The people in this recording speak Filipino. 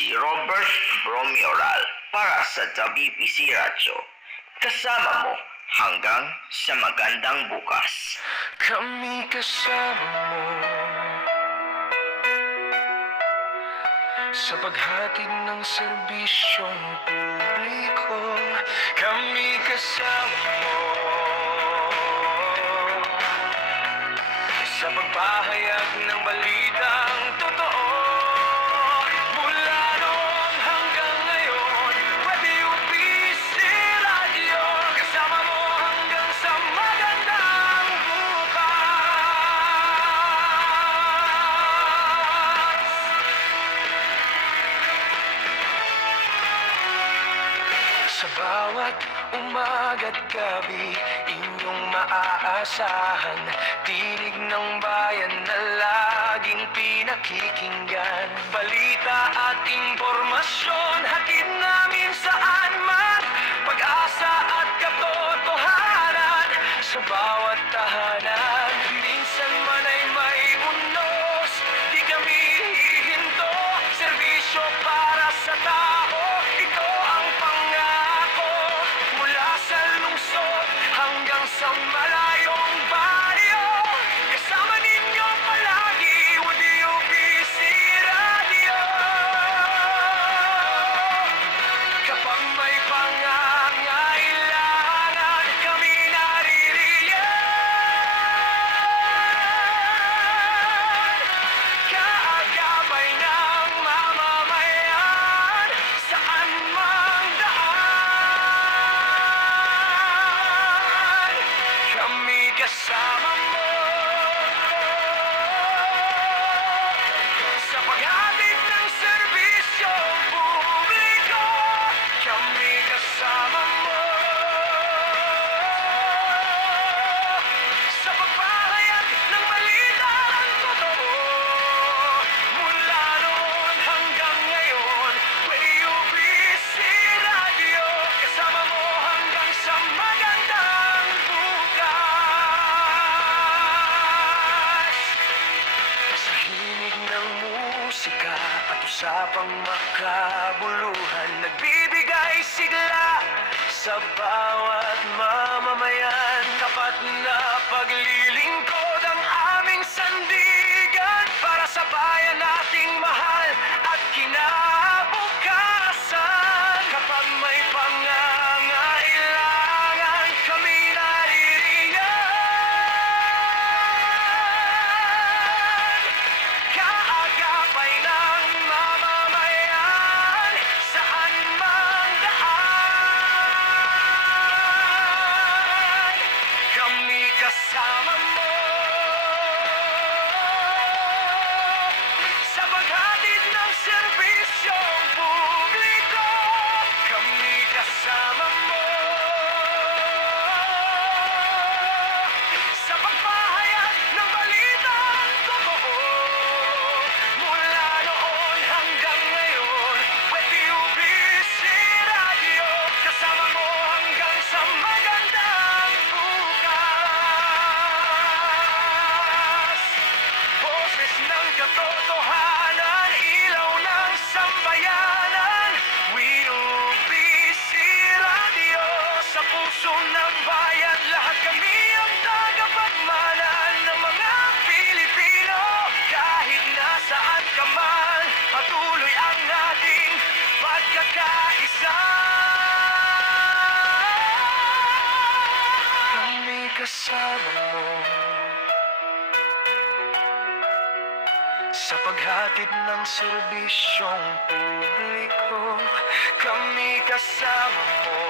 si Robert Bromioral para sa WPC Radyo. Kasama mo hanggang sa magandang bukas. Kami kasama mo sa paghatid ng serbisyong publiko. Kami kasama mo sa pagpahayag ng balitang totoo. Mula noon hanggang ngayon, WPC Radio, kasama mo hanggang sa magandang bukas. Sa bawat umaga't gabi, inyong maaasahan tinig ng bayan na laging pinakikinggan. Balita at impormasyon, hatid namin saan man, pag-asa at katotohanan sa bawat tahanan. Minsan man ay may unos, di kami hihinto, serbisyo para sa tao, ito ang pangako. Mula sa lungsod hanggang sa malayong baryo, kasama ninyo palagi, WPC Radio. Kapag may pangangailangan, kami naririyan. Kaagapay ng mamamayan, saan mang daan, kami kasama mo sa paghatid ng serbisyong publiko. Kami kasama mo sa pagpahayag ng balitang totoo. Mula noon hanggang ngayon, WPC Radio, kasama mo hanggang sa magandang bukas. Sa himig ng musika at usapang makabuluhan, nagbibigay sigla sa bawat mamamayan. Tapat na paglilingkod ang aming sandigan para sa bayan nating mahal at kinabukasan. Kapag may pangangailangan, kami naririyan. Kaagapay ng mamamayan, saan mang daan, kami kasama mo sa paghatid ng serbisyong publiko. Kami kasama mo sa pagpahayag ng balitang totoo. Mula noon hanggang ngayon, WPC Radio, kasama mo hanggang sa magandang bukas. Boses ng katotohanan, ilaw ng sambayanan, WPC Radio, sa puso ng bayan, lahat kami ang tagapagmana ng mga Pilipino. Kahit nasaan ka man, patuloy ang ating pagkakaisa. Kami kasama mo sa paghatid ng serbisyong publiko. Kami kasama mo